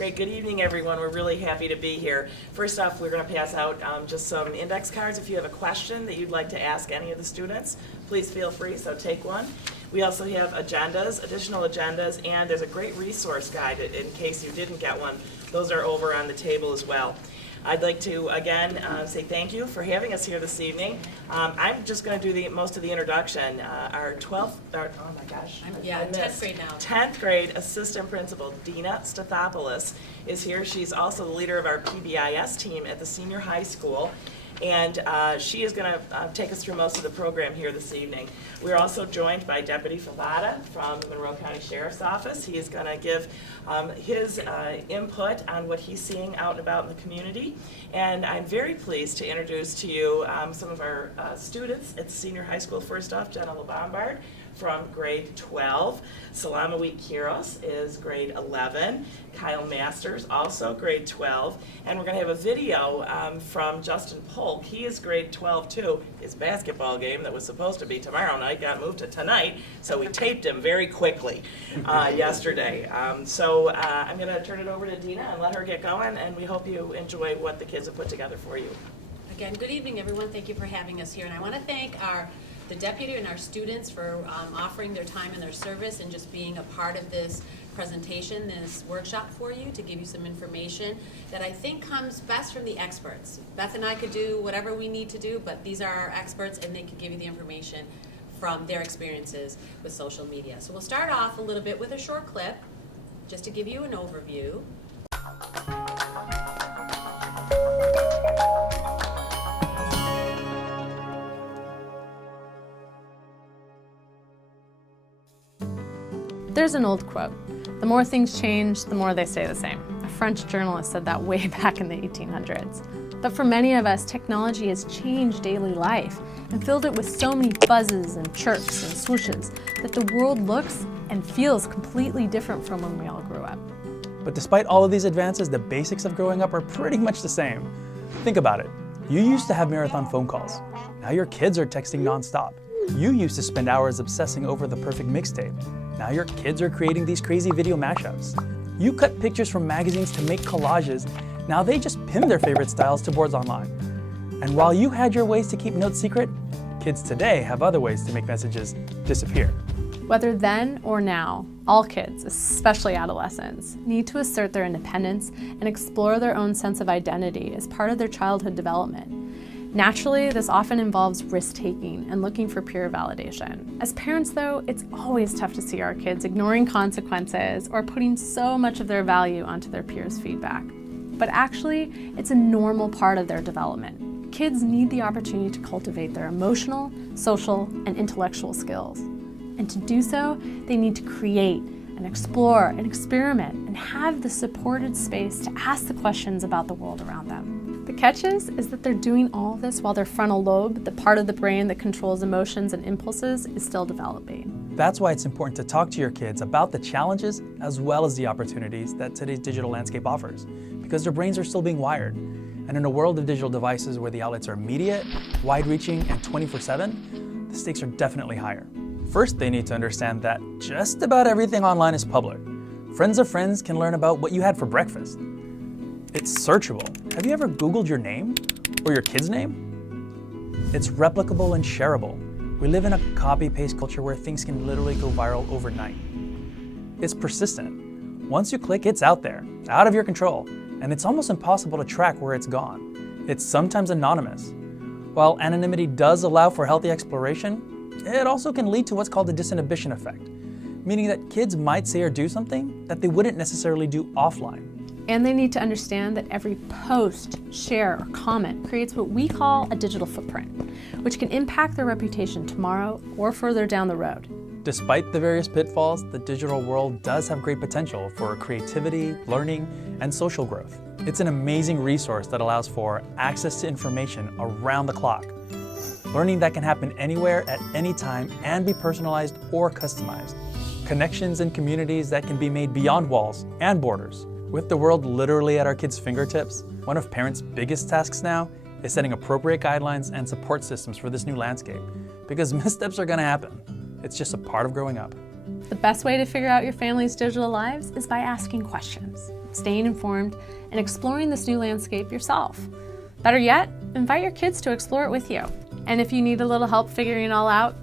Great. Good evening, everyone. We're really happy to be here. First off, we're going to pass out just some index cards. If you have a question that you'd like to ask any of the students, please feel free, so take one. We also have agendas, additional agendas, and there's a great resource guide in case you didn't get one. Those are over on the table as well. I'd like to, again, say thank you for having us here this evening. I'm just going to do most of the introduction. Our 10th grade now. 10th grade assistant principal, Dina Stathopoulos, is here. She's also the leader of our PBIS team at the senior high school. And she is going to take us through most of the program here this evening. We're also joined by Deputy Pavada from the Monroe County Sheriff's Office. He is going to give his input on what he's seeing out and about in the community. And I'm very pleased to introduce to you some of our students at the senior high school. First off, Jenna LeBombard from grade 12. Salamawi Kiros is grade 11. Kyle Masters, also grade 12. And we're going to have a video from Justin Polk. He is grade 12 too. His basketball game that was supposed to be tomorrow night got moved to tonight, so we taped him very quickly yesterday. I'm going to turn it over to Dina and let her get going, and we hope you enjoy what the kids have put together for you. Again, good evening, everyone. Thank you for having us here. And I want to thank the deputy and our students for offering their time and their service and just being a part of this presentation, this workshop for you, to give you some information that I think comes best from the experts. Beth and I could do whatever we need to do, but these are our experts and they can give you the information from their experiences with social media. So we'll start off a little bit with a short clip just to give you an overview. There's an old quote, the more things change, the more they stay the same. A French journalist said that way back in the 1800s. But for many of us, technology has changed daily life and filled it with so many buzzes and chirps and swooshes that the world looks and feels completely different from when we all grew up. But despite all of these advances, the basics of growing up are pretty much the same. Think about it. You used to have marathon phone calls. Now your kids are texting nonstop. You used to spend hours obsessing over the perfect mixtape. Now your kids are creating these crazy video mashups. You cut pictures from magazines to make collages. Now they just pin their favorite styles to boards online. And while you had your ways to keep notes secret, kids today have other ways to make messages disappear. Whether then or now, all kids, especially adolescents, need to assert their independence and explore their own sense of identity as part of their childhood development. Naturally, this often involves risk-taking and looking for peer validation. As parents, though, it's always tough to see our kids ignoring consequences or putting so much of their value onto their peers' feedback. But actually, it's a normal part of their development. Kids need the opportunity to cultivate their emotional, social, and intellectual skills. And to do so, they need to create and explore and experiment and have the supported space to ask the questions about the world around them. The catch is that they're doing all of this while their frontal lobe, the part of the brain that controls emotions and impulses, is still developing. That's why it's important to talk to your kids about the challenges as well as the opportunities that today's digital landscape offers, because their brains are still being wired. And in a world of digital devices where the outlets are immediate, wide-reaching, and 24/7, the stakes are definitely higher. First, they need to understand that just about everything online is public. Friends of friends can learn about what you had for breakfast. It's searchable. Have you ever Googled your name or your kid's name? It's replicable and shareable. We live in a copy-paste culture where things can literally go viral overnight. It's persistent. Once you click, it's out there, out of your control, and it's almost impossible to track where it's gone. It's sometimes anonymous. While anonymity does allow for healthy exploration, it also can lead to what's called the disinhibition effect, meaning that kids might say or do something that they wouldn't necessarily do offline. And they need to understand that every post, share, or comment creates what we call a digital footprint, which can impact their reputation tomorrow or further down the road. Despite the various pitfalls, the digital world does have great potential for creativity, learning, and social growth. It's an amazing resource that allows for access to information around the clock, learning that can happen anywhere at any time and be personalized or customized, connections and communities that can be made beyond walls and borders. With the world literally at our kids' fingertips, one of parents' biggest tasks now is setting appropriate guidelines and support systems for this new landscape, because missteps are going to happen. It's just a part of growing up. The best way to figure out your family's digital lives is by asking questions. staying informed, and exploring this new landscape yourself. Better yet, invite your kids to explore it with you. And if you need a little help figuring it all out,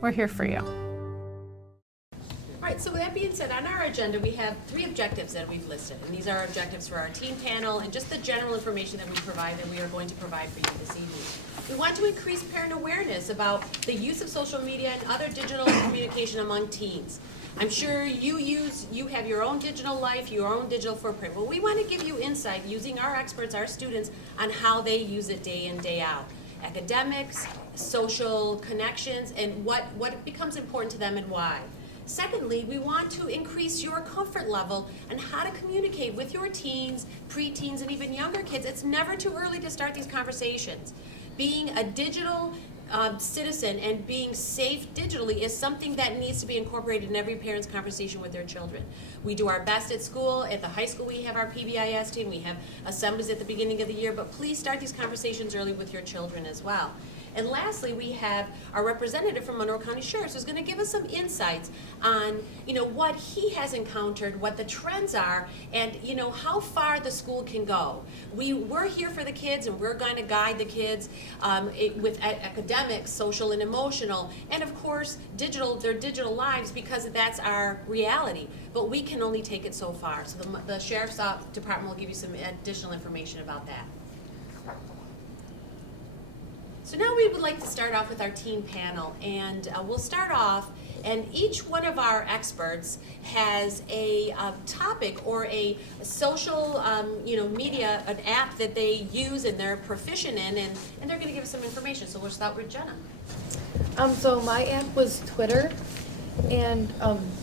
we're here for you. All right, so with that being said, on our agenda, we have 3 objectives that we've listed. And these are our objectives for our teen panel and just the general information that we provide that we are going to provide for you this evening. We want to increase parent awareness about the use of social media and other digital communication among teens. I'm sure you have your own digital life, your own digital footprint. Well, we want to give you insight using our experts, our students, on how they use it day in, day out. Academics, social connections, and what becomes important to them and why. Secondly, we want to increase your comfort level and how to communicate with your teens, preteens, and even younger kids. It's never too early to start these conversations. Being a digital citizen and being safe digitally is something that needs to be incorporated in every parent's conversation with their children. We do our best at school. At the high school, we have our PBIS team. We have assemblies at the beginning of the year, but please start these conversations early with your children as well. And lastly, we have our representative from Monroe County Sheriff's who's going to give us some insights on, what he has encountered, what the trends are, and, how far the school can go. We're here for the kids, and we're going to guide the kids with academics, social and emotional, and of course, their digital lives, because that's our reality. But we can only take it so far. So the Sheriff's Department will give you some additional information about that. So now we would like to start off with our teen panel, and we'll start off, and each one of our experts has a topic or a social media, an app that they use and they're proficient in, and they're going to give us some information. So we'll start with Jenna. So my app was Twitter, and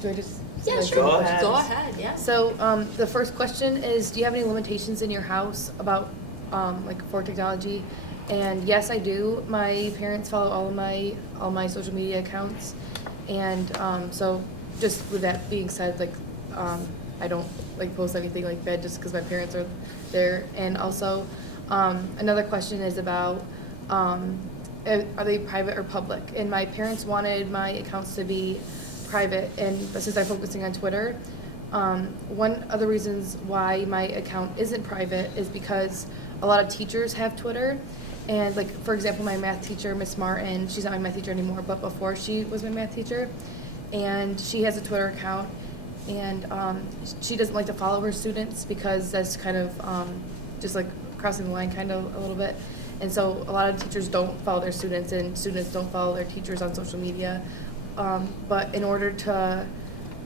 do I just? Yeah, sure. Go ahead. Yeah. So the first question is, do you have any limitations in your house about for technology? And yes, I do. My parents follow all my social media accounts, and so just with that being said, I don't post anything bad just because my parents are there. And also, another question is about are they private or public? And my parents wanted my accounts to be private, and since I'm focusing on Twitter, one of the reasons why my account isn't private is because a lot of teachers have Twitter. And for example, my math teacher, Miss Martin, she's not my math teacher anymore, but before she was my math teacher, and she has a Twitter account, and she doesn't like to follow her students because that's kind of just crossing the line kind of a little bit. And so a lot of teachers don't follow their students, and students don't follow their teachers on social media. But in order to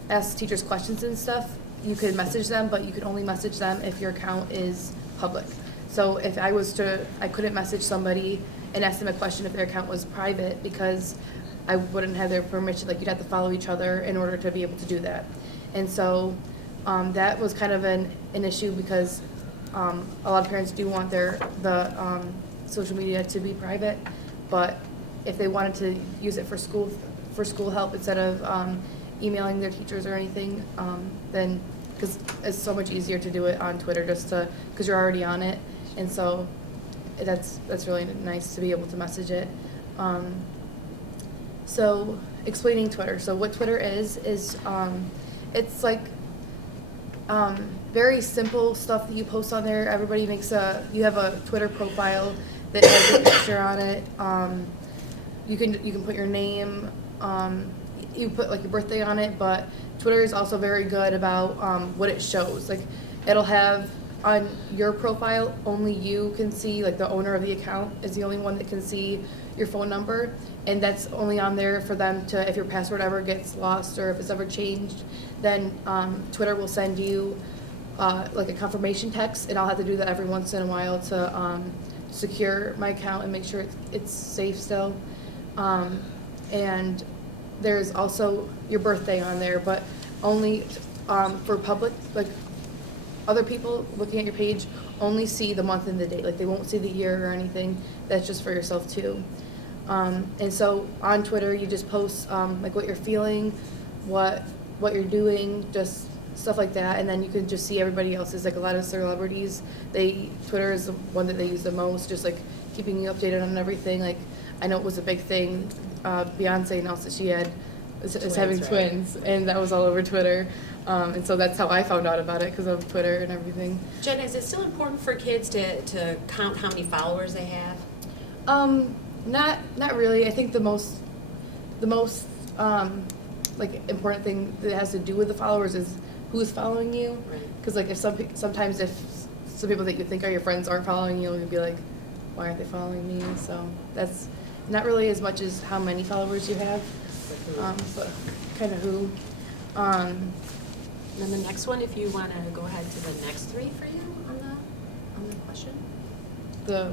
ask teachers questions and stuff, you could message them, but you could only message them if your account is public. So if I couldn't message somebody and ask them a question if their account was private because I wouldn't have their permission. You'd have to follow each other in order to be able to do that. And so that was kind of an issue because a lot of parents do want the social media to be private, but if they wanted to use it for school help instead of emailing their teachers or anything, then because it's so much easier to do it on Twitter because you're already on it. And so that's really nice to be able to message it. So explaining Twitter. So what Twitter is it's very simple stuff that you post on there. Everybody you have a Twitter profile that has a picture on it. You can put your name. You put your birthday on it, but Twitter is also very good about what it shows. It'll have on your profile, only you can see, the owner of the account is the only one that can see your phone number, and that's only on there for them to, if your password ever gets lost or if it's ever changed, then Twitter will send you a confirmation text, and I'll have to do that every once in a while to secure my account and make sure it's safe still. And there's also your birthday on there, but only for public, other people looking at your page only see the month and the date. They won't see the year or anything. That's just for yourself too. And so on Twitter, you just post what you're feeling, what you're doing, just stuff like that. And then you can just see everybody else's. A lot of celebrities, Twitter is the one that they use the most, just keeping you updated on everything. I know it was a big thing. Beyonce announced that she had is having right. twins, and that was all over Twitter. And so that's how I found out about it, because of Twitter and everything. Jen, is it still important for kids to count how many followers they have? Not really. I think the most like important thing that has to do with the followers is who's following you. Right. Because like if sometimes if some people that you think are your friends aren't following you, you'll be like, why aren't they following me? So that's not really as much as how many followers you have, but kind of who. And then the next one, if you want to go ahead to the next three for you on the question. The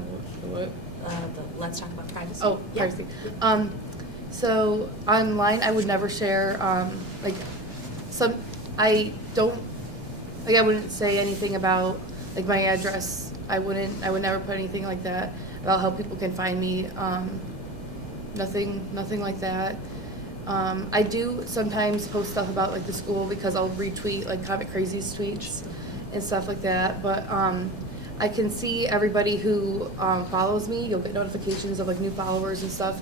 what? Let's talk about privacy. Oh, Yeah. privacy. So online, I would never share, like, I wouldn't say anything about, like, my address. I would never put anything like that about how people can find me. Nothing like that. I do sometimes post stuff about, like, the school, because I'll retweet, like, Comic Crazy's tweets and stuff like that, but, I can see everybody who follows me. You'll get notifications of like new followers and stuff.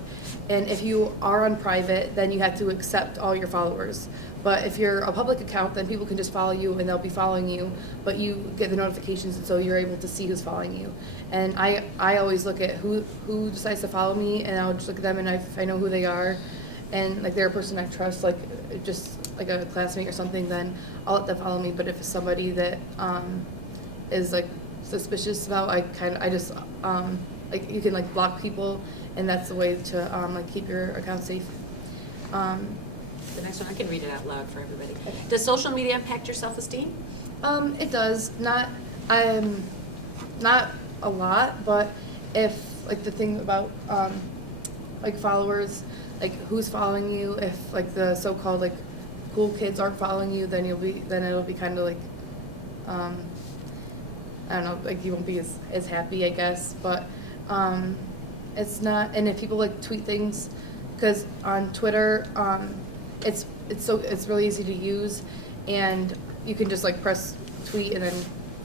And if you are on private, then you have to accept all your followers. But if you're a public account, then people can just follow you and they'll be following you, but you get the notifications, and so you're able to see who's following you. And I always look at who decides to follow me, and I'll just look at them, and if I know who they are, and like they're a person I trust, like just like a classmate or something, then I'll let them follow me. But if it's somebody that is like suspicious about, I just like you can like block people, and that's the way to like keep your account safe. The next one, I can read it out loud for everybody. Does social media impact your self-esteem? It does. Not a lot, but if like the thing about like followers, like who's following you, if like the so-called like cool kids aren't following you, then it'll be kind of like I don't know, like you won't be as happy, I guess, but it's not. And if people like tweet things, because on Twitter, it's really easy to use, and you can just like press tweet, and then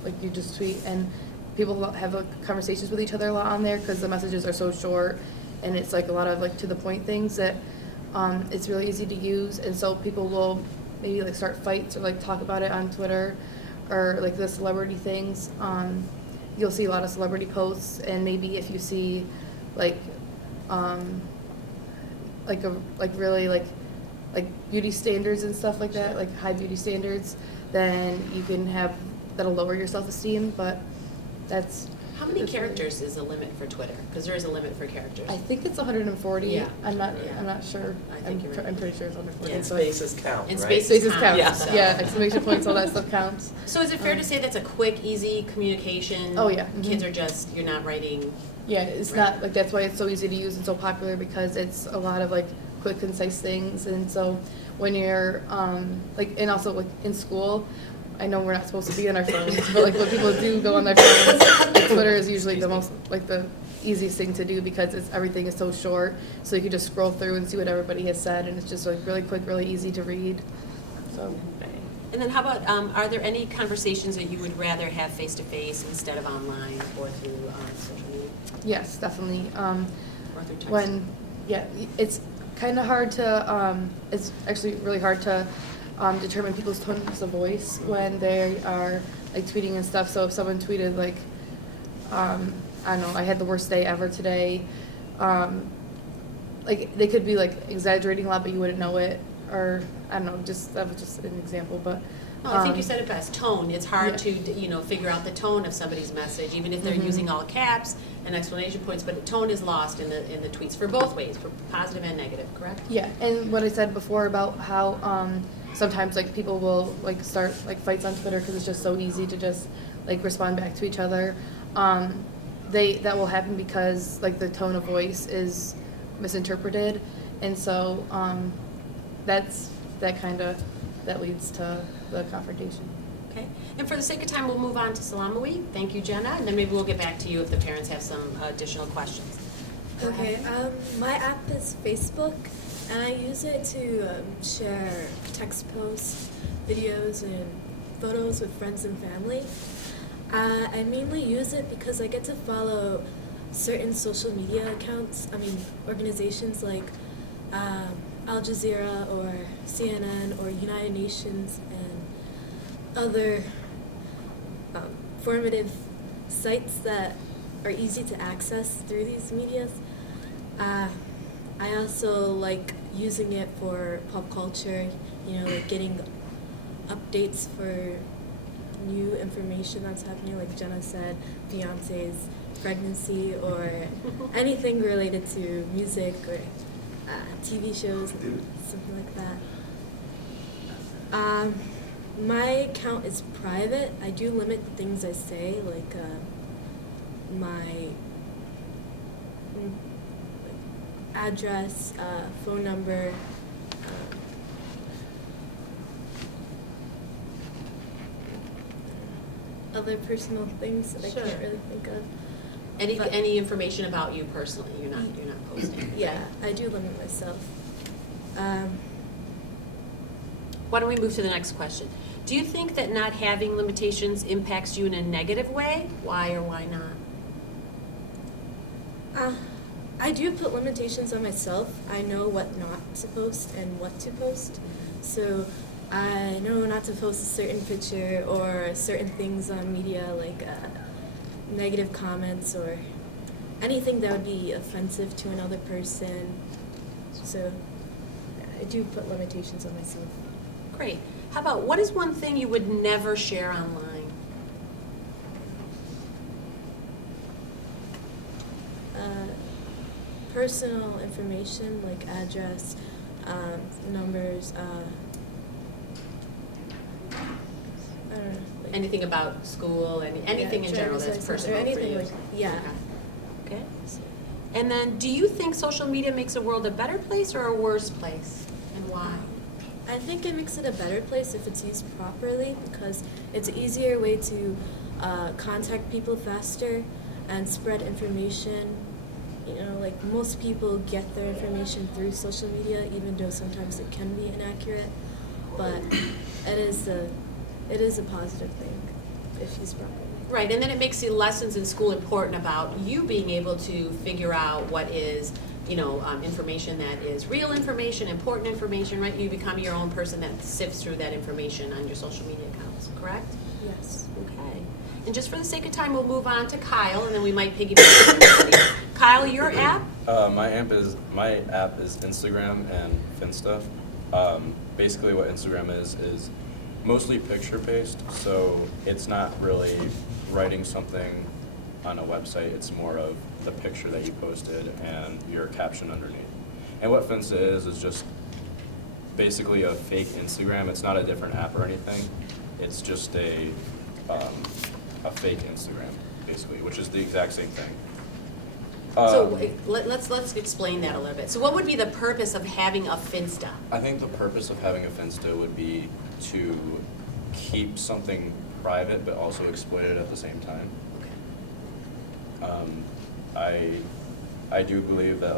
like you just tweet, and people have like conversations with each other a lot on there because the messages are so short, and it's like a lot of like to the point things that it's really easy to use, and so people will maybe like start fights or like talk about it on Twitter, or like the celebrity things. You'll see a lot of celebrity posts, and maybe if you see like really like beauty standards and stuff like that, like high beauty standards, then that'll lower your self-esteem. But that's How many characters is the limit for Twitter? Because there is a limit for characters. I think it's 140. Yeah. I'm not sure. I think you're right. I'm pretty sure it's 140. Yeah. And spaces count, And right? spaces count. Yeah. so. Yeah, exclamation points, all that stuff counts. So is it fair to say that's a quick, easy communication? Oh, yeah. Kids are just, you're not writing. Yeah, it's Right. not like that's why it's so easy to use and so popular, because it's a lot of like quick, concise things. And so when you're like, and also like in school, I know we're not supposed to be on our phones, but like when people do go on their phones, like, Twitter is usually the most like the easiest thing to do, because everything is so short, so you can just scroll through and see what everybody has said, and it's just like really quick, really easy to read. So. And then how about, are there any conversations that you would rather have face-to-face instead of online or through social media? Yes, definitely. Or through text? It's kind of hard to, it's actually really hard to determine people's tones of voice when they are like tweeting and stuff. So if someone tweeted like, I don't know, I had the worst day ever today, like they could be like exaggerating a lot, but you wouldn't know it, or I don't know, that was just an example, but. Well, I think you said it best. Tone. It's hard Yeah. to, figure out the tone of somebody's message, even if they're Mhm. using all caps and explanation points. But the tone is lost in the tweets for both ways, for positive and negative. Correct? Yeah, and what I said before about how sometimes like people will like start like fights on Twitter because it's just so easy to just like respond back to each other. That will happen because like the tone of voice is misinterpreted, and so that leads to the confrontation. Okay. And for the sake of time, we'll move on to Salamawi. Thank you, Jenna. And then maybe we'll get back to you if the parents have some additional questions. Go Okay, ahead. my app is Facebook, and I use it to share text posts, videos, and photos with friends and family. I mainly use it because I get to follow certain social media accounts, organizations like Al Jazeera or CNN or United Nations and other formative sites that are easy to access through these medias. I also like using it for pop culture, like getting updates for new information that's happening, like Jenna said, Beyonce's pregnancy or anything related to music or TV shows, something like that. My account is private. I do limit the things I say, like my address, phone number, other personal things that I can't really think of. Any information about you personally, you're not posting? Yeah, I do limit myself. Why don't we move to the next question? Do you think that not having limitations impacts you in a negative way? Why or why not? I do put limitations on myself. I know what not to post and what to post. So I know not to post a certain picture or certain things on media, like negative comments or anything that would be offensive to another person. So I do put limitations on myself. Great. How about, what is one thing you would never share online? Personal information like address, numbers, I don't know. Like, Anything about school, anything in general that's driver's license personal or anything for you? like, yeah. Okay. And then, do you think social media makes the world a better place or a worse place, and why? I think it makes it a better place if it's used properly because it's an easier way to contact people faster and spread information. Like most people get their information through social media, even though sometimes it can be inaccurate. But it is a positive thing if used properly. Right, and then it makes the lessons in school important about you being able to figure out what is, information that is real information, important information, right? You become your own person that sifts through that information on your social media accounts, correct? Yes. Okay. And just for the sake of time, we'll move on to Kyle, and then we might piggyback. Kyle, your app? My app is Instagram and Finsta. Basically, what Instagram is mostly picture-based, so it's not really writing something on a website. It's more of the picture that you posted and your caption underneath. And what Finsta is just basically a fake Instagram. It's not a different app or anything. It's just a fake Instagram, basically, which is the exact same thing. So let's explain that a little bit. So what would be the purpose of having a Finsta? I think the purpose of having a Finsta would be to keep something private but also exploit it at the same time. Okay. I do believe that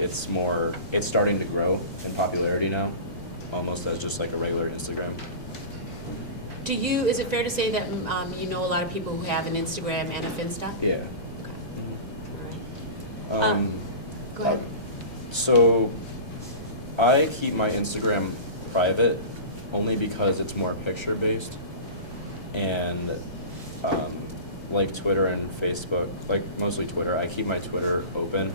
it's starting to grow in popularity now, almost as just like a regular Instagram. Is it fair to say that you know a lot of people who have an Instagram and a Finsta? Yeah. Okay. All right. Go ahead. So I keep my Instagram private only because it's more picture based, and like Twitter and Facebook, like mostly Twitter, I keep my Twitter open,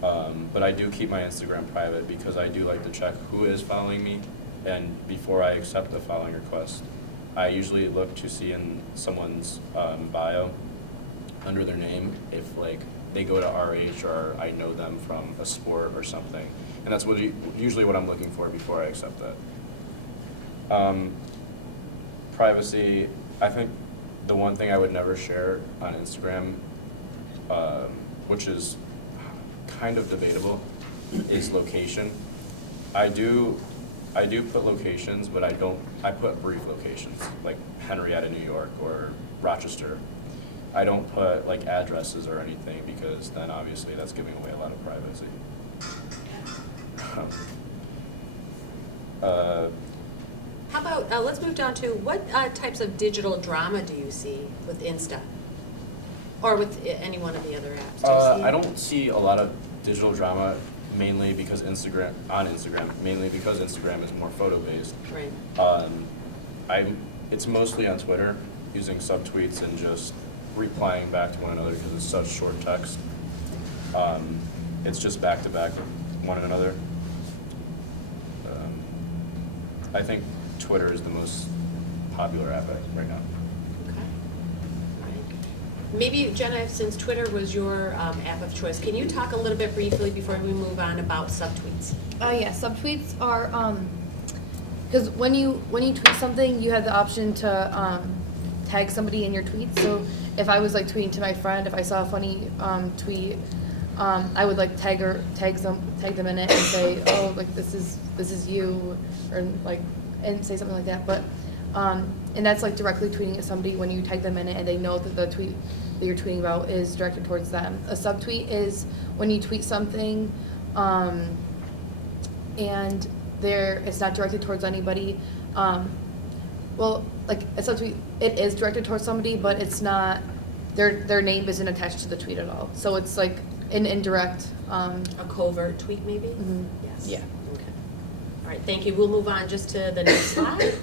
but I do keep my Instagram private because I do like to check who is following me, and before I accept the following request, I usually look to see in someone's bio under their name if they go to RH or I know them from a sport or something, and that's usually what I'm looking for before I accept that. Privacy, I think the one thing I would never share on Instagram, which is kind of debatable, is location. I do put locations, but I put brief locations, like Henrietta, New York, or Rochester. I don't put addresses or anything because then obviously that's giving away a lot of privacy. How about, let's move down to what types of digital drama do you see with Insta? Or with any one of the other apps? Do you see? I don't see a lot of digital drama mainly because Instagram is more photo based. Right. It's mostly on Twitter using subtweets and just replying back to one another because it's such short text. It's just back to back with one another. I think Twitter is the most popular app right now. Okay. All right. Maybe, Jenna, since Twitter was your app of choice, can you talk a little bit briefly before we move on about subtweets? Yeah, subtweets are because when you tweet something, you have the option to tag somebody in your tweet. So if I was like tweeting to my friend, if I saw a funny tweet, I would like tag them in it and say, oh, like this is you, or like, and say something like that. But and that's like directly tweeting at somebody when you tag them in it and they know that the tweet that you're tweeting about is directed towards them. A subtweet is when you tweet something and it's not directed towards anybody. Well, like a subtweet, it is directed towards somebody, but it's not, their name isn't attached to the tweet at all. So it's like an indirect. A covert tweet, maybe? Mhm. Yes. Yeah. Okay. All right, thank you. We'll move on just to the next slide.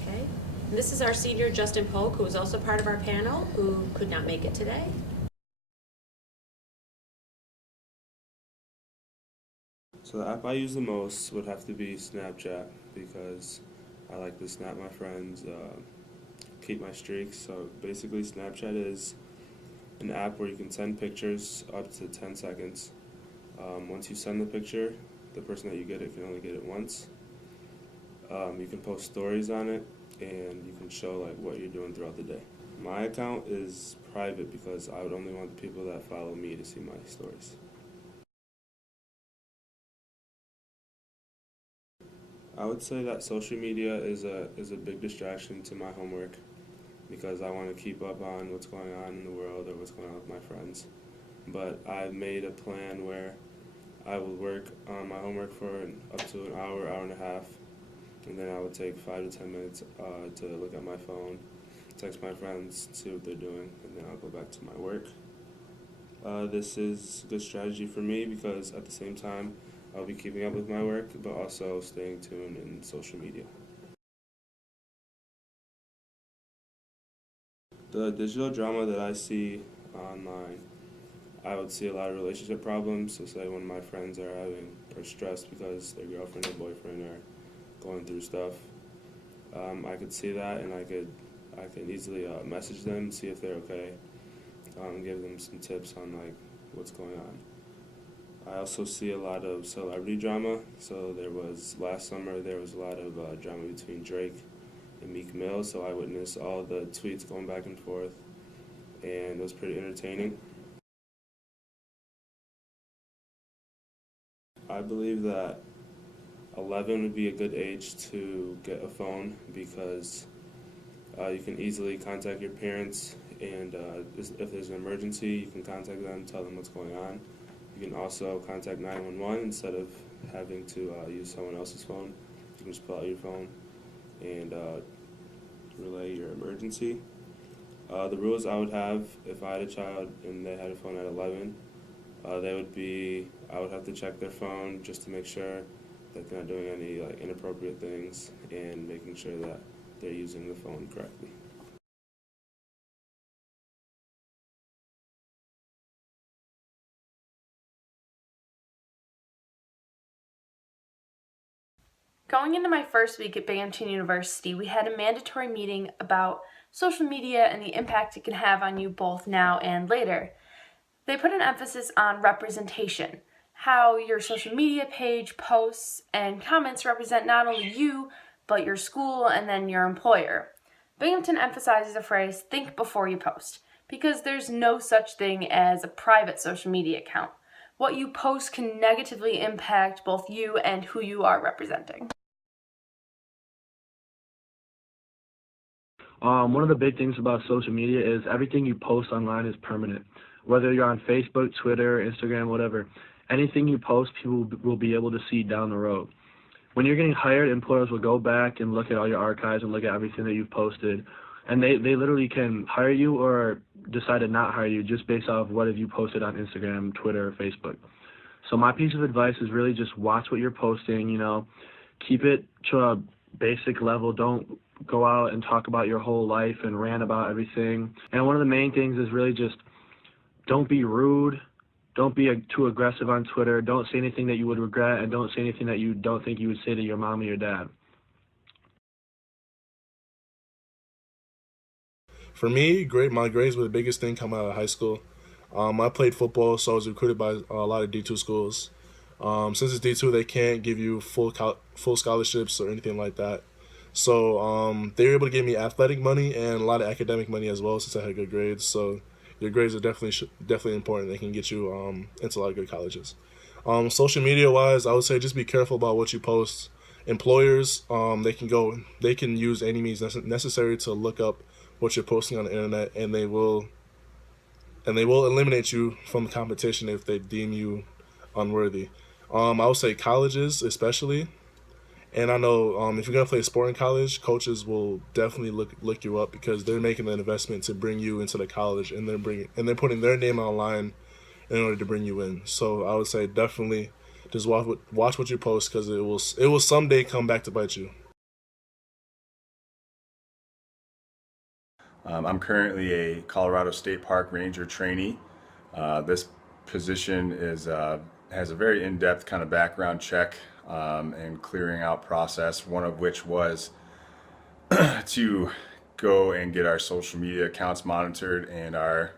Okay. And this is our senior, Justin Polk, who is also part of our panel, who could not make it today. So the app I use the most would have to be Snapchat because I like to snap my friends, keep my streaks. So basically Snapchat is an app where you can send pictures up to 10 seconds. Once you send the picture, the person that you get it can only get it once. You can post stories on it and you can show like what you're doing throughout the day. My account is private because I would only want the people that follow me to see my stories. I would say that social media is a big distraction to my homework because I want to keep up on what's going on in the world or what's going on with my friends. But I've made a plan where I will work on my homework for up to an hour, hour and a half, and then I would take 5 to 10 minutes to look at my phone, text my friends, see what they're doing, and then I'll go back to my work. This is a good strategy for me because at the same time I'll be keeping up with my work, but also staying tuned in social media. The digital drama that I see online, I would see a lot of relationship problems. So say one of my friends are stressed because their girlfriend or boyfriend are going through stuff. I could see that and I could easily message them, see if they're okay, give them some tips on like what's going on. I also see a lot of celebrity drama. So last summer there was a lot of drama between Drake and Meek Mill. So I witnessed all the tweets going back and forth, and it was pretty entertaining. I believe that 11 would be a good age to get a phone because you can easily contact your parents, and if there's an emergency, you can contact them, tell them what's going on. You can also contact 911 instead of having to use someone else's phone. You can just pull out your phone and relay your emergency. The rules I would have if I had a child and they had a phone at 11, I would have to check their phone just to make sure that they're not doing any like inappropriate things and making sure that they're using the phone correctly. Going into my first week at Binghamton University, we had a mandatory meeting about social media and the impact it can have on you both now and later. They put an emphasis on representation, how your social media page, posts, and comments represent not only you, but your school and then your employer. Binghamton emphasizes the phrase, think before you post, because there's no such thing as a private social media account. What you post can negatively impact both you and who you are representing. One of the big things about social media is everything you post online is permanent. Whether you're on Facebook, Twitter, Instagram, whatever, anything you post, people will be able to see down the road. When you're getting hired, employers will go back and look at all your archives and look at everything that you've posted. And they literally can hire you or decide to not hire you just based off what have you posted on Instagram, Twitter, or Facebook. So my piece of advice is really just watch what you're posting, you know, keep it to a basic level. Don't go out and talk about your whole life and rant about everything. And one of the main things is really just don't be rude. Don't be too aggressive on Twitter. Don't say anything that you would regret, and don't say anything that you don't think you would say to your mom or your dad. For me, my grades were the biggest thing coming out of high school. I played football, so I was recruited by a lot of D2 schools. Since it's D2, they can't give you full scholarships or anything like that. So they were able to give me athletic money and a lot of academic money as well, since I had good grades. So your grades are definitely important. They can get you into a lot of good colleges. Social media wise, I would say just be careful about what you post. Employers, they can use any means necessary to look up what you're posting on the internet, and they will eliminate you from the competition if they deem you unworthy. I would say colleges especially, and I know if you're gonna play a sport in college, coaches will definitely look you up because they're making an investment to bring you into the college, and they're putting their name on the line in order to bring you in. So I would say definitely just watch what you post, because it will someday come back to bite you. I'm currently a Colorado State Park Ranger trainee. This position has a very in-depth kind of background check and clearing out process, one of which was to go and get our social media accounts monitored and our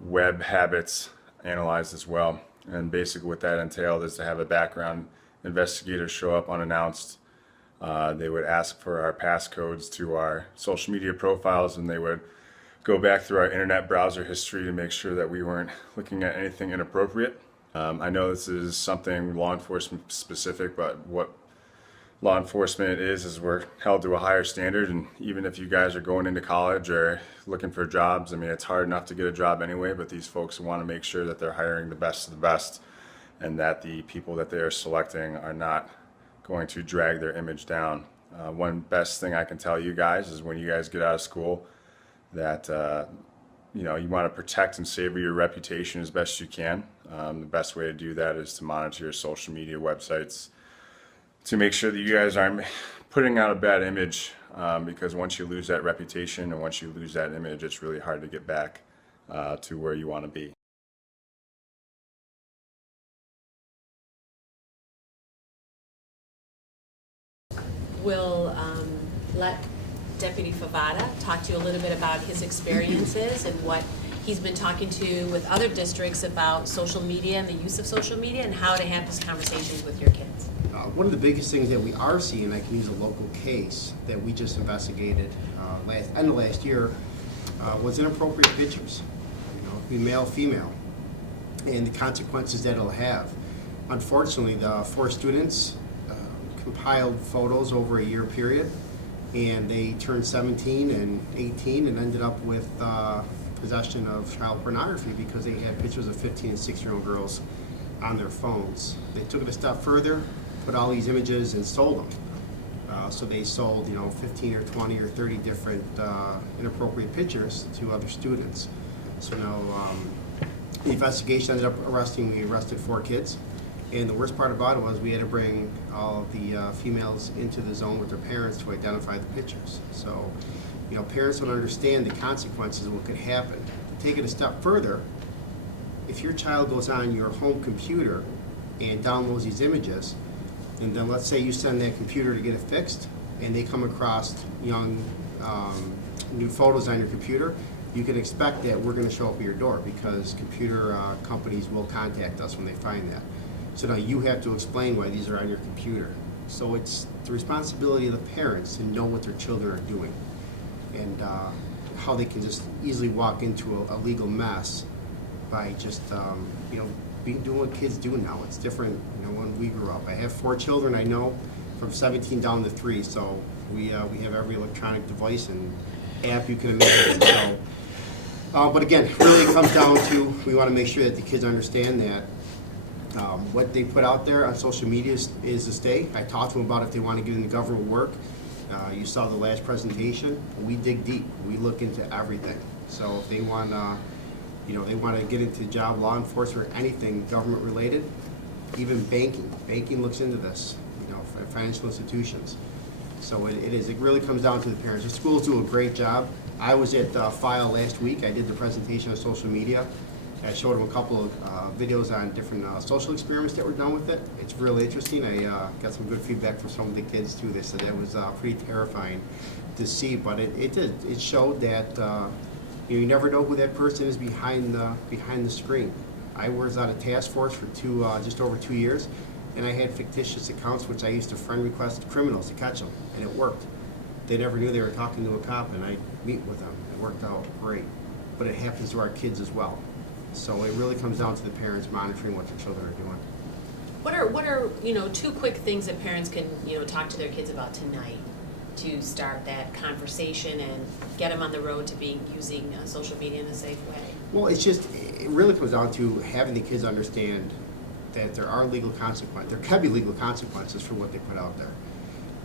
web habits analyzed as well. And basically what that entailed is to have a background investigator show up unannounced. They would ask for our passcodes to our social media profiles, and they would go back through our internet browser history to make sure that we weren't looking at anything inappropriate. I know this is something law enforcement specific, but what law enforcement is we're held to a higher standard, and even if you guys are going into college or looking for jobs, I mean, it's hard enough to get a job anyway, but these folks want to make sure that they're hiring the best of the best, and that the people that they are selecting are not going to drag their image down. One best thing I can tell you guys is when you guys get out of school that you want to protect and savor your reputation as best you can. The best way to do that is to monitor your social media websites to make sure that you guys aren't putting out a bad image, because once you lose that reputation and once you lose that image, it's really hard to get back to where you want to be. We'll let Deputy Pavada talk to you a little bit about his experiences and what he's been talking to with other districts about social media and the use of social media and how to have these conversations with your kids. One of the biggest things that we are seeing, I can use a local case that we just investigated end of last year, was inappropriate pictures, male, female, and the consequences that it'll have. Unfortunately, the 4 students compiled photos over a year period, and they turned 17 and 18 and ended up with possession of child pornography because they had pictures of 15 and 16-year-old girls on their phones. They took it a step further, put all these images and sold them. So they sold 15 or 20 or 30 different inappropriate pictures to other students. So now the investigation ended up we arrested 4 kids. And the worst part about it was we had to bring all of the females into the zone with their parents to identify the pictures. So, parents don't understand the consequences of what could happen. To take it a step further, if your child goes on your home computer and downloads these images, and then let's say you send that computer to get it fixed, and they come across new photos on your computer, you can expect that we're going to show up at your door because computer companies will contact us when they find that. So now you have to explain why these are on your computer. So it's the responsibility of the parents to know what their children are doing and how they can just easily walk into a legal mess by just doing what kids do now. It's different when we grew up. I have 4 children I know from 17 down to 3, so we have every electronic device and app you can imagine. So, but again, really it comes down to we want to make sure that the kids understand that what they put out there on social media is to stay. I talk to them about if they want to get into government work. You saw the last presentation. We dig deep. We look into everything. So if they want, they want to get into job, law enforcement, or anything government related, even banking. Banking looks into this. For financial institutions. So it really comes down to the parents. The schools do a great job. I was at File last week. I did the presentation on social media. I showed them a couple of videos on different social experiments that were done with it. It's really interesting. I got some good feedback from some of the kids too. They said that was pretty terrifying to see, but it did. It showed that you never know who that person is behind the screen. I was on a task force for just over 2 years, and I had fictitious accounts which I used to friend request criminals to catch them, and it worked. They never knew they were talking to a cop, and I'd meet with them. It worked out great, but it happens to our kids as well. So it really comes down to the parents monitoring what their children are doing. What are 2 quick things that parents can talk to their kids about tonight to start that conversation and get them on the road to using social media in a safe way? Well, it really comes down to having the kids understand that there are legal consequences. There can be legal consequences for what they put out there.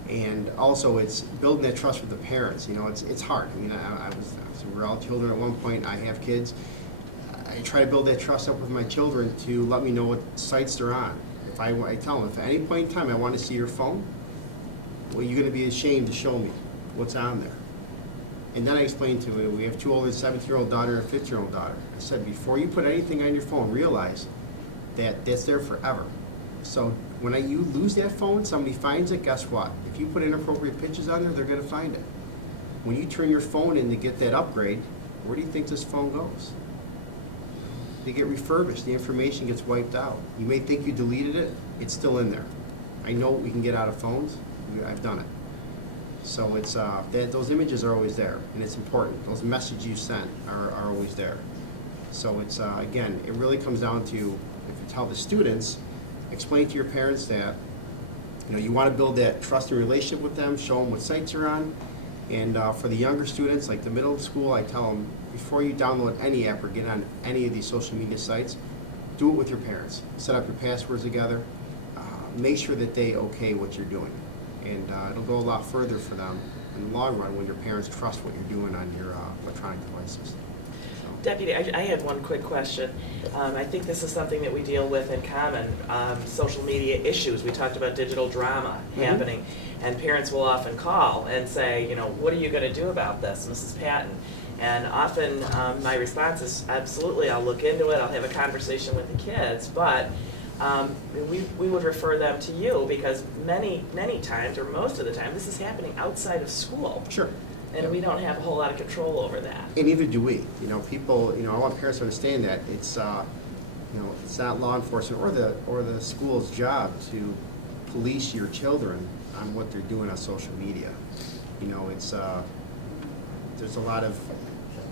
And also it's building that trust with the parents. It's hard. I mean, we're all children at one point. I have kids. I try to build that trust up with my children to let me know what sites they're on. If I tell them, if at any point in time I want to see your phone, well, you're going to be ashamed to show me what's on there. And then I explained to them, we have 2 older, 17-year-old daughter and a 15-year-old daughter. I said, before you put anything on your phone, realize that that's there forever. So when you lose that phone, somebody finds it, guess what? If you put inappropriate pictures on there, they're going to find it. When you turn your phone in to get that upgrade, where do you think this phone goes? They get refurbished. The information gets wiped out. You may think you deleted it. It's still in there. I know we can get out of phones. I've done it. So it's those images are always there, and it's important. Those messages you sent are always there. So it's again, it really comes down to, if you tell the students, explain to your parents that you want to build that trusting relationship with them, show them what sites you're on, and for the younger students, like the middle school, I tell them, before you download any app or get on any of these social media sites, do it with your parents. Set up your passwords together. Make sure that they okay what you're doing. And it'll go a lot further for them in the long run when your parents trust what you're doing on your electronic devices. Deputy, I had one quick question. I think this is something that we deal with in common, social media issues. We talked about digital drama happening, and parents will often call and say, what are you going to do about this, Mrs. Patton? And often my response is, absolutely, I'll look into it, I'll have a conversation with the kids, but we would refer them to you because many times, or most of the time, this is happening outside of school. Sure. And we don't have a whole lot of control over that. And neither do we. People. I want parents to understand that it's not law enforcement or the school's job to police your children on what they're doing on social media. There's a lot of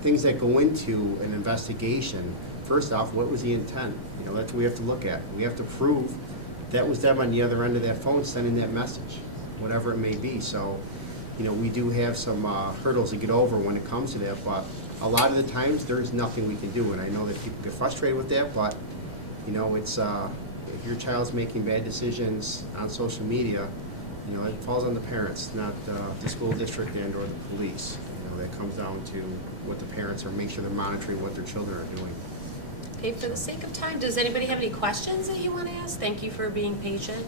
things that go into an investigation. First off, what was the intent? That's what we have to look at. We have to prove that was them on the other end of that phone sending that message, whatever it may be. So, we do have some hurdles to get over when it comes to that, but a lot of the times there's nothing we can do, and I know that people get frustrated with that, but it's if your child's making bad decisions on social media, it falls on the parents, not the school district and or the police. That comes down to what the parents are, make sure they're monitoring what their children are doing. Okay, for the sake of time, does anybody have any questions that you want to ask? Thank you for being patient.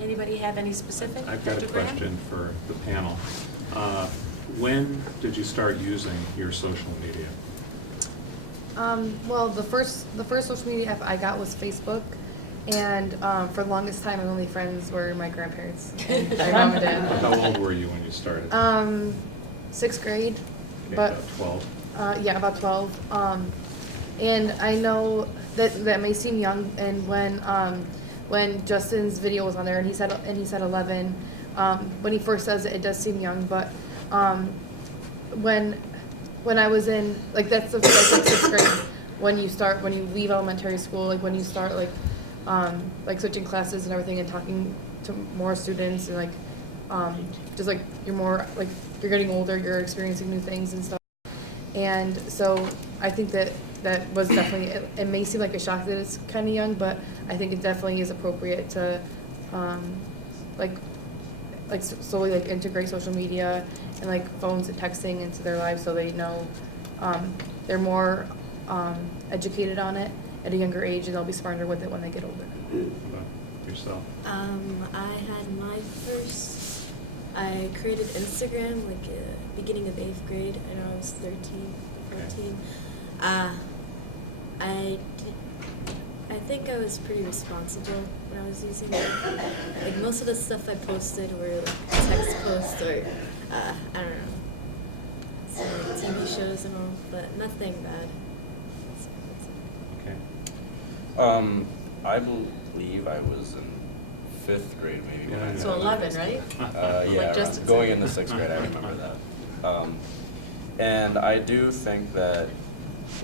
Anybody have any specific? I've got a Dr. Graham? question for the panel. When did you start using your social media? Well, the first social media app I got was Facebook, and for the longest time, my only friends were my grandparents, and my mom and dad. How old were you when you started? 6th grade, Okay, but about 12. yeah, about 12. And I know that may seem young, and when Justin's video was on there, and he said 11. When he first says it, it does seem young, but when I was in that's like 6th grade, when you leave elementary school, when you start switching classes and everything and talking to more students and just you're more you're getting older, you're experiencing new things and stuff. And so I think that was definitely, it may seem like a shock that it's kind of young, but I think it definitely is appropriate to like slowly like integrate social media and like phones and texting into their lives so they know they're more educated on it at a younger age, and they'll be smarter with it when they get older. Yourself? I had my first, I created Instagram like beginning of 8th grade. I know I was 13, 14. I think I was pretty responsible when I was using it. Like most of the stuff I posted were like text posts or I don't know, so like TV shows and all, but nothing bad. Okay. I believe I was in 5th grade maybe. when I So got 11, right? Yeah, Justin around- going said. into 6th grade, I remember that. And I do think that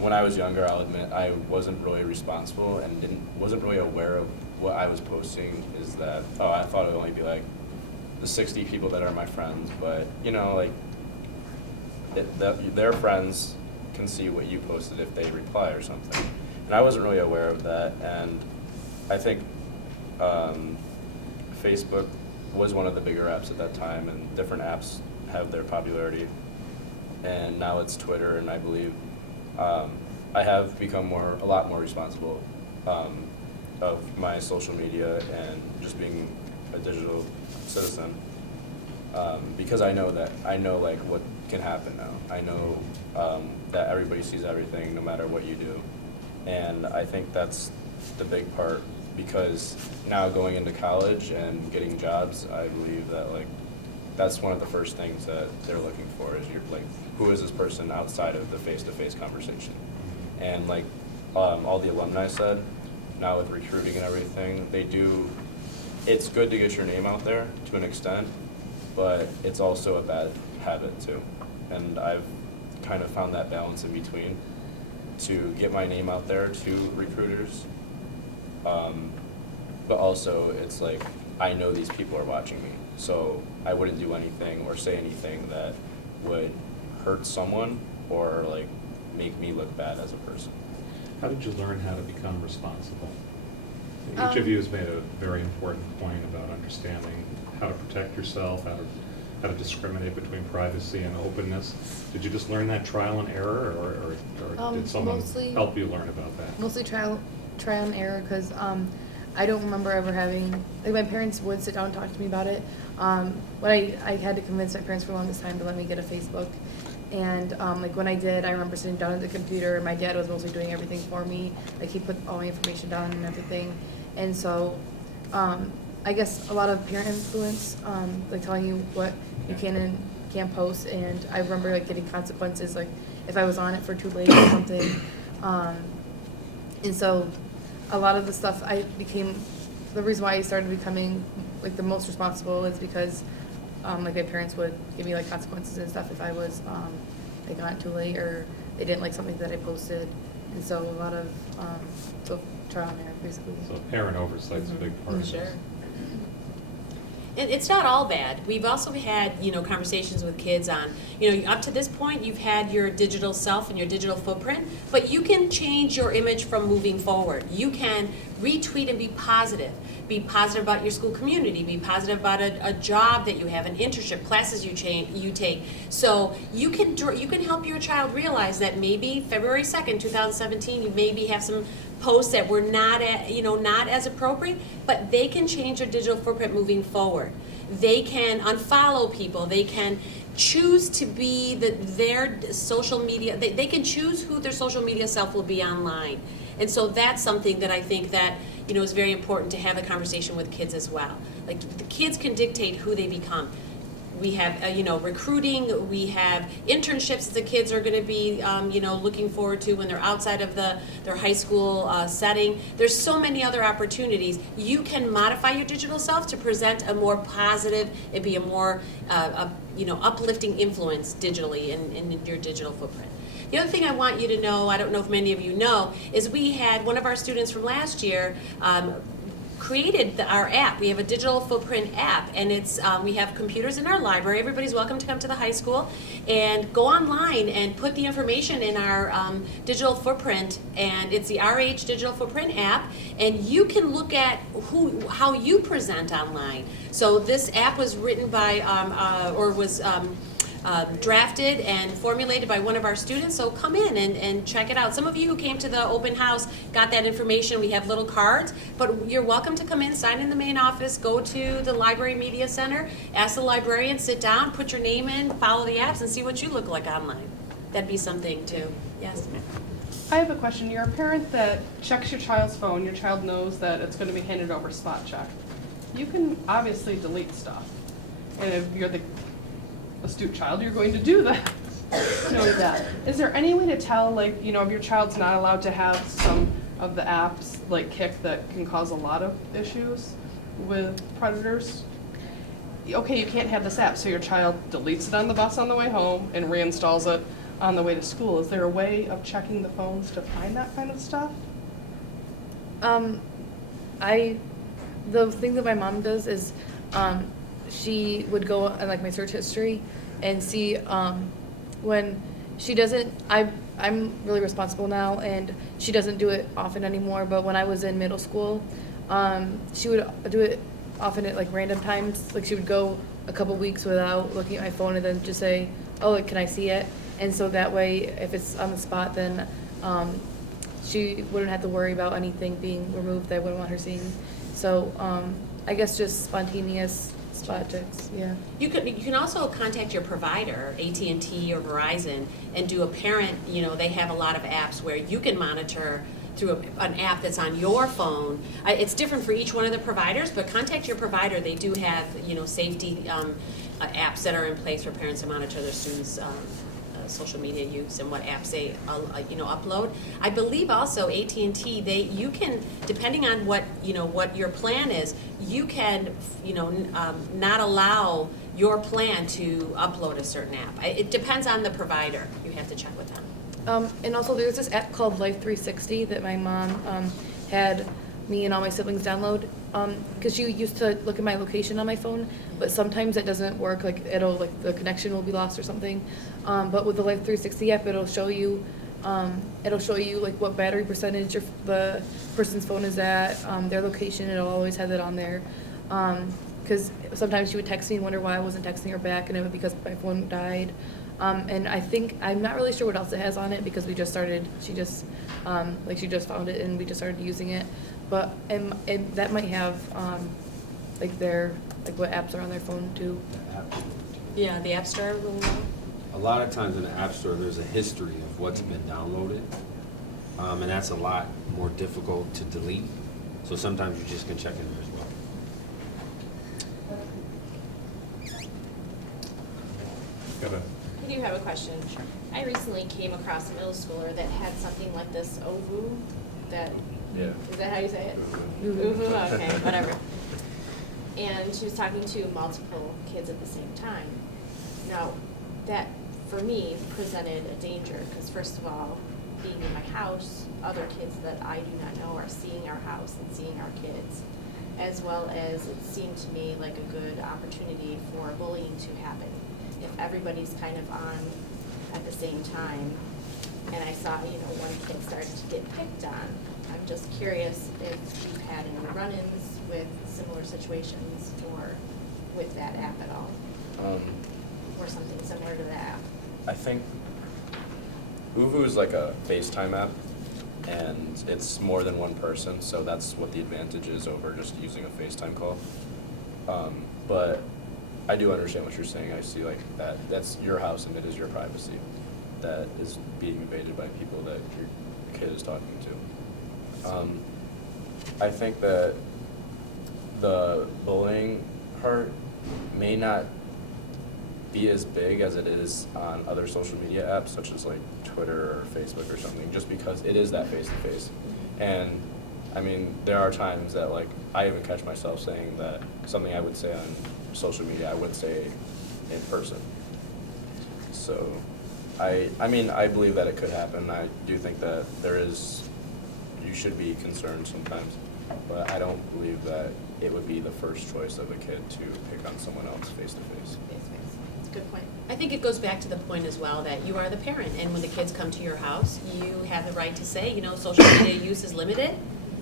when I was younger, I'll admit, I wasn't really responsible and wasn't really aware of what I was posting. Is that, I thought it would only be like the 60 people that are my friends, but you know, like their friends can see what you posted if they reply or something. And I wasn't really aware of that, and I think Facebook was one of the bigger apps at that time, and different apps have their popularity. And now it's Twitter, and I believe I have become a lot more responsible of my social media and just being a digital citizen, because I know like what can happen now. I know that everybody sees everything, no matter what you do, and I think that's the big part. Because now going into college and getting jobs, I believe that like that's one of the first things that they're looking for is you're like, who is this person outside of the face-to-face conversation? And like all the alumni said, now with recruiting and everything, it's good to get your name out there to an extent, but it's also a bad habit too. And I've kind of found that balance in between to get my name out there to recruiters. But also it's like, I know these people are watching me, so I wouldn't do anything or say anything that would hurt someone or like make me look bad as a person. How did you learn how to become responsible? Each of you has made a very important point about understanding how to protect yourself, how to discriminate between privacy and openness. Did you just learn that trial and error, or did someone help you learn about that? Mostly trial and error, because I don't remember ever having, like my parents would sit down and talk to me about it, but I had to convince my parents for the longest time to let me get a Facebook. And like when I did, I remember sitting down at the computer, and my dad was mostly doing everything for me. Like he put all my information down and everything. And so I guess a lot of parent influence, like telling you what you can and can't post. And I remember like getting consequences, like if I was on it for too late or something. And so a lot of the stuff the reason why I started becoming like the most responsible is because like my parents would give me like consequences and stuff if I was like on it too late or they didn't like something that I posted. And so a lot of trial and error basically. So parent oversight is a big part of Sure. this. It's not all bad. We've also had, conversations with kids on, up to this point, you've had your digital self and your digital footprint, but you can change your image from moving forward. You can retweet and be positive. Be positive about your school community. Be positive about a job that you have, an internship, classes you take. So you can help your child realize that maybe February 2nd, 2017, you maybe have some posts that were not as appropriate, but they can change their digital footprint moving forward. They can unfollow people. They can choose to be their social media. They can choose who their social media self will be online. And so that's something that I think that is very important to have a conversation with kids as well. Like the kids can dictate who they become. We have recruiting. We have internships that the kids are going to be looking forward to when they're outside of their high school setting. There's so many other opportunities. You can modify your digital self to present a more positive and be a more uplifting influence digitally in your digital footprint. The other thing I want you to know, I don't know if many of you know, is we had one of our students from last year created our app. We have a digital footprint app, and it's we have computers in our library. Everybody's welcome to come to the high school and go online and put the information in our digital footprint, and it's the RH Digital Footprint app, and you can look at how you present online. So this app was written by drafted and formulated by one of our students, so come in and check it out. Some of you who came to the open house got that information. We have little cards, but you're welcome to come in, sign in the main office, go to the Library Media Center, ask the librarian, sit down, put your name in, follow the apps, and see what you look like online. That'd be something too. Yes? I have a question. You're a parent that checks your child's phone. Your child knows that it's going to be handed over spot check. You can obviously delete stuff. And if you're the astute child, you're going to do that. Know that. Is there any way to tell, like, you know, if your child's not allowed to have some of the apps, like Kik, that can cause a lot of issues with predators? Okay, you can't have this app, so your child deletes it on the bus on the way home and reinstalls it on the way to school. Is there a way of checking the phones to find that kind of stuff? The thing that my mom does is, she would go on like my search history and see when she doesn't. I'm really responsible now, and she doesn't do it often anymore. But when I was in middle school, she would do it often at like random times. Like she would go a couple weeks without looking at my phone, and then just say, "Oh, like, can I see it?" And so that way, if it's on the spot, then she wouldn't have to worry about anything being removed that I wouldn't want her seeing. So I guess just spontaneous spot checks, yeah. You can also contact your provider, AT&T or Verizon, and do a parent, you know, they have a lot of apps where you can monitor through an app that's on your phone. It's different for each one of the providers, but contact your provider. They do have, you know, safety apps that are in place for parents to monitor their students' social media use and what apps they upload. I believe also AT&T, you can, depending on what your plan is, you can not allow your plan to upload a certain app. It depends on the provider. You have to check with them. And also there's this app called Life 360 that my mom had me and all my siblings download, because she used to look at my location on my phone, but sometimes it doesn't work. Like the connection will be lost or something. But with the Life 360 app, it'll show you like what battery percentage the person's phone is at, their location. It'll always have it on there. Because sometimes she would text me and wonder why I wasn't texting her back, and it was because my phone died. And I'm not really sure what else it has on it, because she just found it and we just started using it. But and that might have what apps are on their phone too. Yeah, the App Store will know. A lot of times in the App Store, there's a history of what's been downloaded, and that's a lot more difficult to delete. So sometimes you just can check in there as well. I do have a question. Sure. I recently came across a middle schooler that had something like this OVU. Is that how you say it? OVU, okay, whatever. And she was talking to multiple kids at the same time. Now, that, for me, presented a danger, because first of all, being in my house, other kids that I do not know are seeing our house and seeing our kids, as well as it seemed to me like a good opportunity for bullying to happen. If everybody's kind of on at the same time, and I saw, one kid started to get picked on, I'm just curious if you've had any run-ins with similar situations or with that app at all, or something similar to that app. I think OVU is like a FaceTime app, and it's more than one person, so that's what the advantage is over just using a FaceTime call. But I do understand what you're saying. I see like that's your house and it is your privacy that is being invaded by people that your kid is talking to. I think that the bullying part may not be as big as it is on other social media apps such as like Twitter or Facebook or something, just because it is that face-to-face. And I mean, there are times that like I even catch myself saying that something I would say on social media I would say in person. So I mean, I believe that it could happen. I do think that you should be concerned sometimes. but I don't believe that it would be the first choice of a kid to pick on someone else face to face. It's a good point. I think it goes back to the point as well that you are the parent, and when the kids come to your house, you have the right to say, you know, social media use is limited.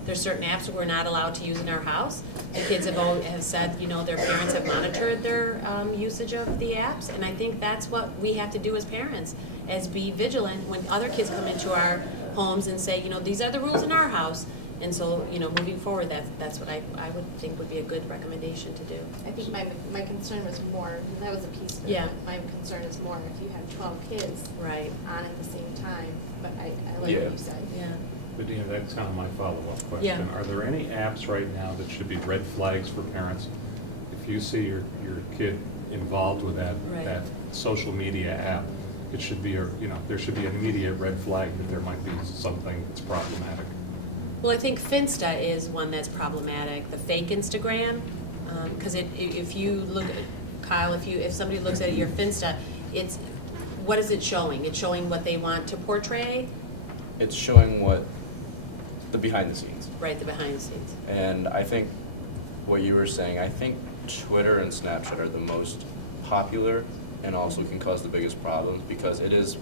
There's certain apps that we're not allowed to use in our house. The kids have said, you know, their parents have monitored their usage of the apps, and I think that's what we have to do as parents, as be vigilant when other kids come into our homes and say, you know, these are the rules in our house. And so, you know, moving forward, that's what I would think would be a good recommendation to do. I think my concern was more, and that was a piece of it. Yeah. My concern is more if you have 12 kids right on at the same time, but I like Yeah. what you said. Yeah. But Dina, that's kind of my follow-up question. Yeah. Are there any apps right now that should be red flags for parents? If you see your kid involved with that social media app, it should be, there should be an immediate red flag that there might be something that's problematic. Well, I think Finsta is one that's problematic, the fake Instagram, because if you look at, Kyle, if somebody looks at your Finsta, what is it showing? It's showing what they want to portray? It's showing the behind the scenes. Right, the behind the scenes. And I think what you were saying, I think Twitter and Snapchat are the most popular and also can cause the biggest problems because it is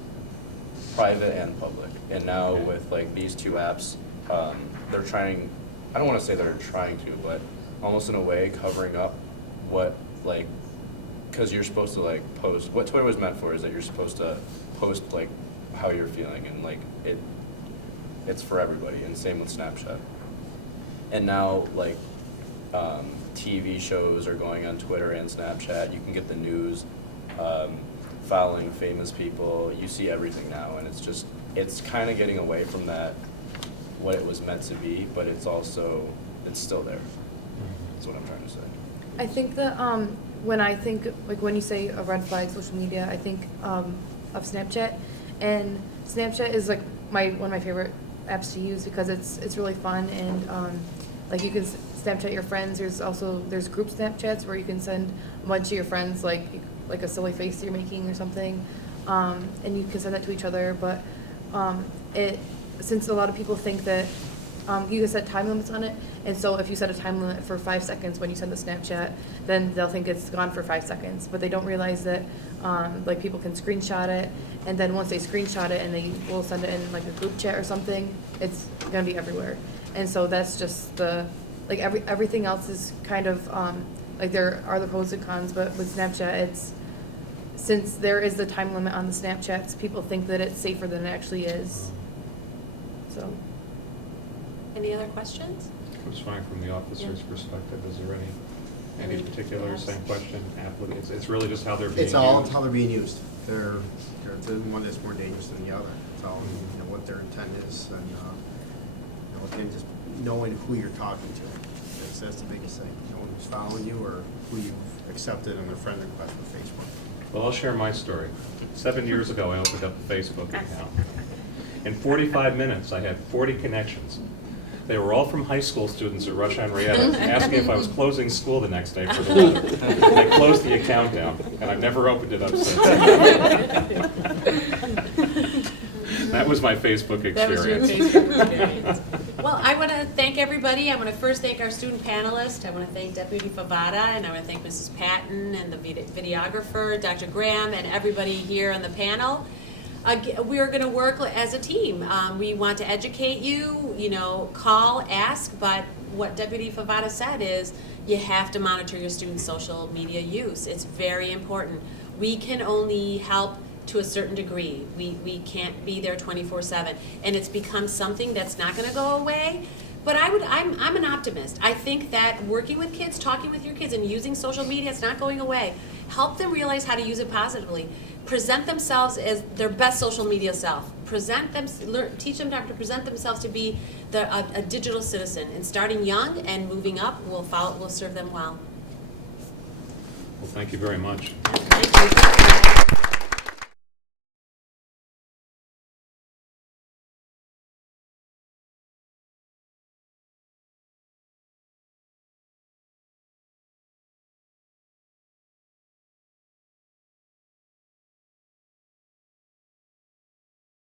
private and public. And now with like these two apps, they're trying, I don't want to say they're trying to, but almost in a way covering up what like, because you're supposed to like post, what Twitter was meant for is that you're supposed to post like how you're feeling and like it's for everybody, and same with Snapchat. And now like TV shows are going on Twitter and Snapchat. You can get the news, following famous people. You see everything now, and it's kind of getting away from that, what it was meant to be, but it's still there. That's what I'm trying to say. I think that when you say a red flag social media, I think of Snapchat, and Snapchat is like one of my favorite apps to use because it's really fun, and like you can Snapchat your friends. There's group Snapchats where you can send a bunch of your friends like a silly face you're making or something, and you can send that to each other. But since a lot of people think that you can set time limits on it, and so if you set a time limit for 5 seconds when you send the Snapchat, then they'll think it's gone for 5 seconds. But they don't realize that like people can screenshot it, and then once they screenshot it and they will send it in like a group chat or something, it's gonna be everywhere. And so that's just everything else is kind of like there are the pros and cons, but with Snapchat, since there is the time limit on the Snapchats, people think that it's safer than it actually is. So. Any other questions? I'm just wondering from the officer's perspective, is there any particular same question? It's really just how they're being used? It's all how they're being used. There's one that's more dangerous than the other. It's all what their intent is, and again, just knowing who you're talking to. That's the biggest thing. Knowing who's following you or who you've accepted on their friend request for Facebook. Well, I'll share my story. 7 years ago, I opened up a Facebook account. In 45 minutes, I had 40 connections. They were all from high school students at Rush-Henrietta, asking if I was closing school the next day for the weather. I closed the account down, and I've never opened it up since. That was my Facebook experience. That was your Facebook experience. Well, I want to thank everybody. I want to first thank our student panelists. I want to thank Deputy Pavada, and I want to thank Mrs. Patton and the videographer, Dr. Graham, and everybody here on the panel. We are going to work as a team. We want to educate you, call, ask, but what Deputy Pavada said is you have to monitor your students' social media use. It's very important. We can only help to a certain degree. We can't be there 24/7, and it's become something that's not going to go away. But I'm an optimist. I think that working with kids, talking with your kids, and using social media, it's not going away. Help them realize how to use it positively. Present themselves as their best social media self. Teach them how to present themselves to be a digital citizen. And starting young and moving up will serve them well. Well, thank you very much. Thank you.